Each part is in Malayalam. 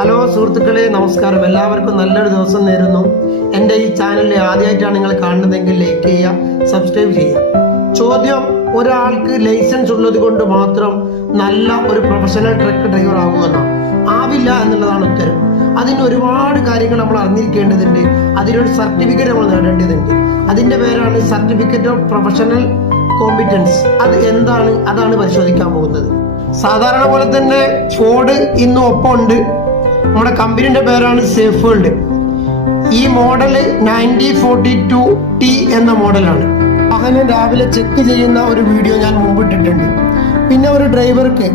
ഹലോ സുഹൃത്തുക്കളെ നമസ്കാരം. എല്ലാവർക്കും നല്ലൊരു ദിവസം നേരുന്നു. എന്റെ ഈ ചാനലിൽ ആദ്യമായിട്ടാണ് നിങ്ങൾ കാണുന്നതെങ്കിൽ ലൈക്ക് ചെയ്യുക സബ്സ്ക്രൈബ് ചെയ്യുക. ചോദ്യം ഒരാൾക്ക് ലൈസൻസ് ഉള്ളത് കൊണ്ട് മാത്രം നല്ല ഒരു പ്രൊഫഷണൽ ട്രക്ക് ഡ്രൈവർ ആകുമെന്നോ ആവില്ല എന്നുള്ളതാണ് ഉത്തരം. അതിന് ഒരുപാട് കാര്യങ്ങൾ നമ്മൾ അറിഞ്ഞിരിക്കേണ്ടതുണ്ട്. അതിനൊരു സർട്ടിഫിക്കറ്റ് നമ്മൾ നേടേണ്ടതുണ്ട്. അതിന്റെ പേരാണ് സർട്ടിഫിക്കറ്റ് ഓഫ് പ്രൊഫഷണൽ കോമ്പിറ്റൻസ് അത് എന്താണ്? അതാണ് പരിശോധിക്കാൻ പോകുന്നത്. സാധാരണ പോലെ തന്നെ ഫോർഡ് ഇന്ന് ഒപ്പം ഉണ്ട് നമ്മുടെ കമ്പനിയുടെ പേരാണ് സേഫ് വേൾഡ് ഈ model ninety forty two T എന്ന മോഡലാണ് വാഹനം രാവിലെ ചെക്ക് ചെയ്യുന്ന ഒരു വീഡിയോ ഞാൻ മുമ്പ് ഇട്ടിട്ടുണ്ട്. പിന്നെ ഒരു ഡ്രൈവർക്ക്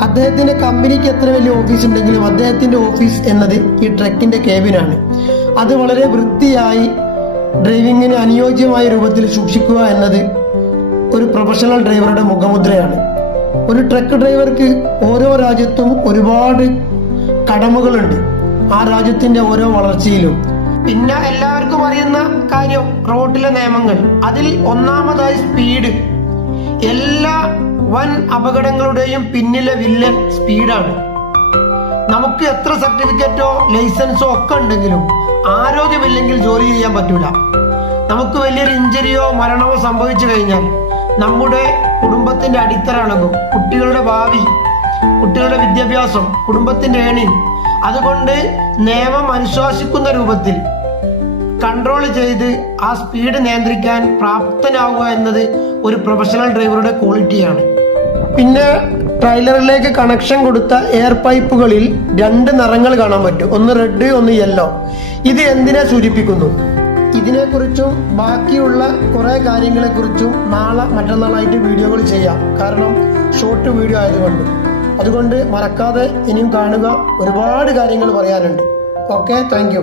അദ്ദേഹത്തിന്റെ കമ്പനിക്ക് എത്ര വലിയ ഓഫീസ് ഉണ്ടെങ്കിലും അദ്ദേഹത്തിന്റെ ഓഫീസ് എന്നത് ഈ ട്രക്കിന്റെ കേബിനാണ് അത് വളരെ വൃത്തിയായി ഡ്രൈവിങ്ങിന് അനുയോജ്യമായ രൂപത്തിൽ സൂക്ഷിക്കുക എന്നത് ഒരു പ്രൊഫഷണൽ ഡ്രൈവറുടെ മുഖമുദ്രയാണ്. ഒരു ട്രക്ക് ഡ്രൈവർക്ക് ഓരോ രാജ്യത്തും ഒരുപാട് കടമകളുണ്ട്. ആ രാജ്യത്തിന്റെ ഓരോ വളർച്ചയിലും. പിന്നെ എല്ലാവർക്കും അറിയുന്ന കാര്യം റോഡിലെ നിയമങ്ങൾ. അതിൽ ഒന്നാമതായി സ്പീഡ്. എല്ലാ വൻ അപകടങ്ങളുടെയും പിന്നിലെ വില്ലൻ സ്പീഡാണ്. നമുക്ക് എത്ര സർട്ടിഫിക്കറ്റോ ലൈസൻസോ ഒക്കെ ഉണ്ടെങ്കിലും ആരോഗ്യമില്ലെങ്കിൽ ജോലി ചെയ്യാൻ പറ്റൂല. നമുക്ക് വലിയൊരു ഇഞ്ചുറിയോ മരണമോ സംഭവിച്ചു കഴിഞ്ഞാൽ നമ്മുടെ കുടുംബത്തിന്റെ അടിത്തറ ഇളകും കുട്ടികളുടെ ഭാവി കുട്ടികളുടെ വിദ്യാഭ്യാസം കുടുംബത്തിന്റെ ഏണിങ് അതുകൊണ്ട് നിയമം അനുശാസിക്കുന്ന രൂപത്തിൽ കൺട്രോൾ ചെയ്ത് ആ സ്പീഡ് നിയന്ത്രിക്കാൻ പ്രാപ്തനാവുക എന്നത് ഒരു പ്രൊഫഷണൽ ഡ്രൈവറുടെ ക്വാളിറ്റിയാണ് പിന്നെ ട്രailerലേക്ക് കണക്ഷൻ കൊടുത്ത എയർ പൈപ്പുകളിൽ രണ്ട് നിറങ്ങൾ കാണാൻ പറ്റും. ഒന്ന് റെഡ് ഒന്ന് യെല്ലോ ഇത് എന്തിനെ സൂചിപ്പിക്കുന്നു? ഇതിനെക്കുറിച്ചും ബാക്കിയുള്ള കുറെ കാര്യങ്ങളെക്കുറിച്ചും നാളെ മറ്റന്നാളായിട്ട് വീഡിയോകൾ ചെയ്യാം. കാരണം ഷോർട്ട് വീഡിയോ ആയതുകൊണ്ട്. അതുകൊണ്ട് മറക്കാതെ ഇനിയും കാണുക. ഒരുപാട് കാര്യങ്ങൾ പറയാനുണ്ട്. Okay thank